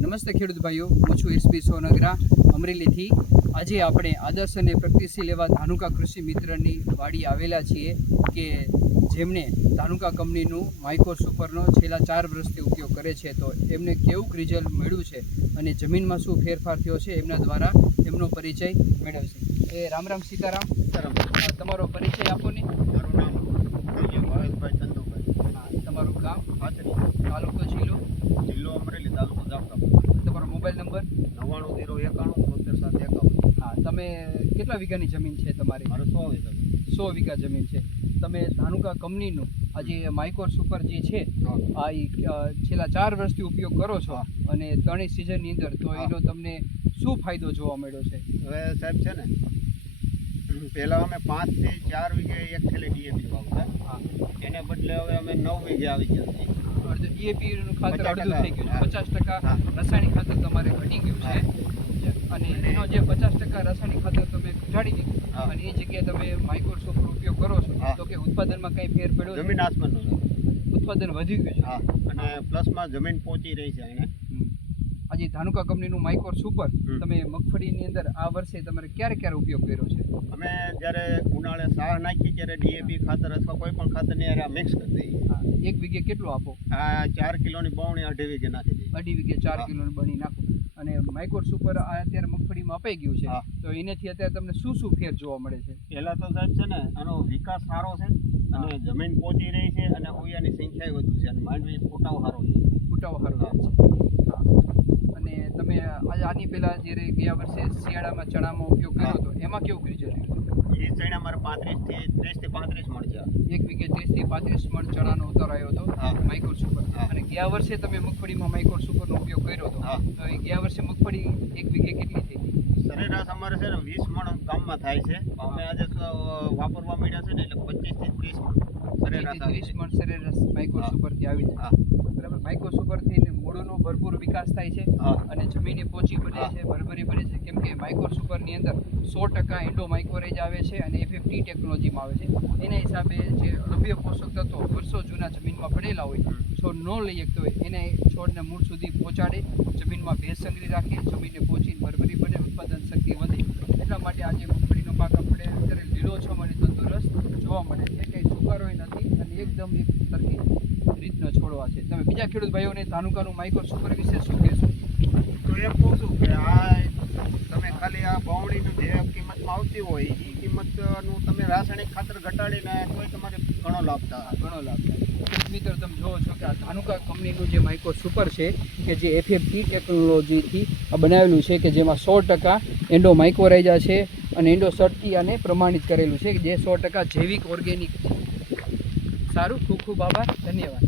નમસ્તે ખેડૂત ભાઈઓ, હું છું એસબી સોનગરા અમરેલીથી। આજે આપણે આદર્શ અને પ્રગતિશીલ એવા ધાનુકા કૃષિ મિત્રની વાડી આવેલા છીએ કે જેમણે ધાનુકા કંપનીનું માઇકોર સુપરનો છેલ્લા 4 વર્ષથી ઉપયોગ કરે છે। તો એમને કેવું રિઝલ્ટ મળ્યું છે અને જમીનમાં શું ફેરફાર થયો છે એમના દ્વારા એમનો પરિચય મેળવશે। રામ રામ સીતારામ। તમારો પરિચય આપો ને। મારું નામ ભાવેશભાઈ ચંદુભાઈ। તમારું ગામ? પાથરી। તાલુકો જિલ્લો? જિલ્લો અમરેલી, તાલુકો જાફરાબાદ। તમારો મોબાઈલ નંબર? 99 091 73 751। તમે કેટલા વીઘાની જમીન છે તમારી? મારે 100 વીઘા। 100 વીઘા જમીન છે। તમે ધાનુકા કંપનીનું આજે માઇકોર સુપર જે છે આ છેલ્લા 4 વર્ષથી ઉપયોગ કરો છો અને 3 સિઝનની અંદર, તો એનો તમને શું ફાયદો જોવા મળ્યો છે? હવે સાહેબ છે ને, પહેલાં અમે 5 થી 4 વીઘે એક થેલી ડીએપી વાવતા, એને બદલે હવે અમે 9 વીઘે આવી ગયા છીએ। ડીએપીનું ખાતર અડધું થઈ ગયું છે, 50% રાસાયણિક ખાતર તમારે ઘટી ગયું છે અને એનો જે 50% રાસાયણિક ખાતર તમે ઘટાડી દીધું અને એ જગ્યાએ તમે માઇકોર સુપર ઉપયોગ કરો છો, તો કે ઉત્પાદનમાં કંઈ ફેર પડ્યો? જમીન આસમાનનો ઉત્પાદન વધી ગયું છે અને પ્લસમાં જમીન પહોંચી રહી છે એને। આજે ધાનુકા કંપનીનું માઇકોર સુપર તમે મગફળીની અંદર આ વર્ષે તમારે ક્યારે ઉપયોગ કર્યો છે? અમે જ્યારે ઉનાળે સાર નાખી ત્યારે ડીએપી ખાતર અથવા કોઈ પણ ખાતરની હારે મિક્સ કરી દઈએ। એક વીઘે કેટલું આપો? આ 4 કિલોની બવણી 2.5 વીઘે નાખી દઈએ। 2.5 વીઘે 4 કિલોની બણી નાખો અને માઇકોર સુપર આ અત્યારે મગફળીમાં અપાઈ ગયું છે, તો એનાથી અત્યારે તમને શું ફેર જોવા મળે છે? પહેલાં તો સાહેબ છે ને, આનો વિકાસ સારો છે અને જમીન પહોંચી રહી છે અને ઓયાની સંખ્યા વધુ છે અને માંડવી ફૂટાવ સારો છે। ફૂટાવ સારો છે। અને તમે આની પહેલાં જ્યારે ગયા વર્ષે શિયાળામાં ચણામાં ઉપયોગ કર્યો હતો, એમાં કેવું રિઝલ્ટ? એ ચણા મારે 30 થી 35 મણ છે। એક વીઘે 30 થી 35 મણ ચણાનો ઉતાર આવ્યો હતો માઇકોર સુપર। અને ગયા વર્ષે તમે મગફળીમાં માઇકોર સુપરનો ઉપયોગ કર્યો હતો, તો એ ગયા વર્ષે મગફળી એક વીઘે કેટલી થઈ હતી? સરેરાશ અમારે છે ને 20 મણ ગામમાં થાય છે, અમે આજે વાપરવા મળ્યા છે ને એટલે 25 થી 30 મણ સરેરાશ માઇકોર સુપરથી આવી જાય। બરાબર, માઇકોર સુપરથી મૂળનો ભરપૂર વિકાસ થાય છે અને જમીને પોચી બને છે, ભરભરી બને છે, કેમ કે માઇકોર સુપરની અંદર 100% એન્ડો માઇકોરેજ આવે છે અને FFT ટેકનોલોજીમાં આવે છે। એના હિસાબે જે લભ્ય પોષક તત્વો વર્ષો જૂના જમીનમાં પડેલા હોય, છોડ ન લઈ શકતો હોય, એને છોડને મૂળ સુધી પહોંચાડે, જમીનમાં ભેજ સંગ્રહી રાખે, જમીનને પહોંચીને ભરભરી બને, ઉત્પાદન શક્તિ વધે। એટલા માટે આજે મગફળીનો પાક આપણે અત્યારે લીલોછમ અને તંદુરસ્ત જોવા મળે છે, કંઈ સુકારોય નથી અને એકદમ એક સરખી રીતનો છોડવા છે। તમે બીજા ખેડૂત ભાઈઓને ધાનુકાનું માઇકોર સુપર વિશે શું કહેશો? તો એમ કહું છું કે આ તમે ખાલી આ બવણીનું જે કિંમતમાં આવતી હોય એ કિંમતનું તમે રાસાયણિક ખાતર ઘટાડીને તોય તમારે ઘણો લાભ થાય। મિત્રો, તમે જોવો છો કે આ ધાનુકા કંપનીનું જે માઇકોર સુપર છે કે જે FFT ટેકનોલોજીથી બનાવેલું છે, કે જેમાં 100% એન્ડો માઇકોરાઇઝા છે અને એન્ડો સર્ટી અને પ્રમાણિત કરેલું છે, જે 100% જૈવિક ઓર્ગેનિક છે। સારું, ખૂબ ખૂબ આભાર, ધન્યવાદ।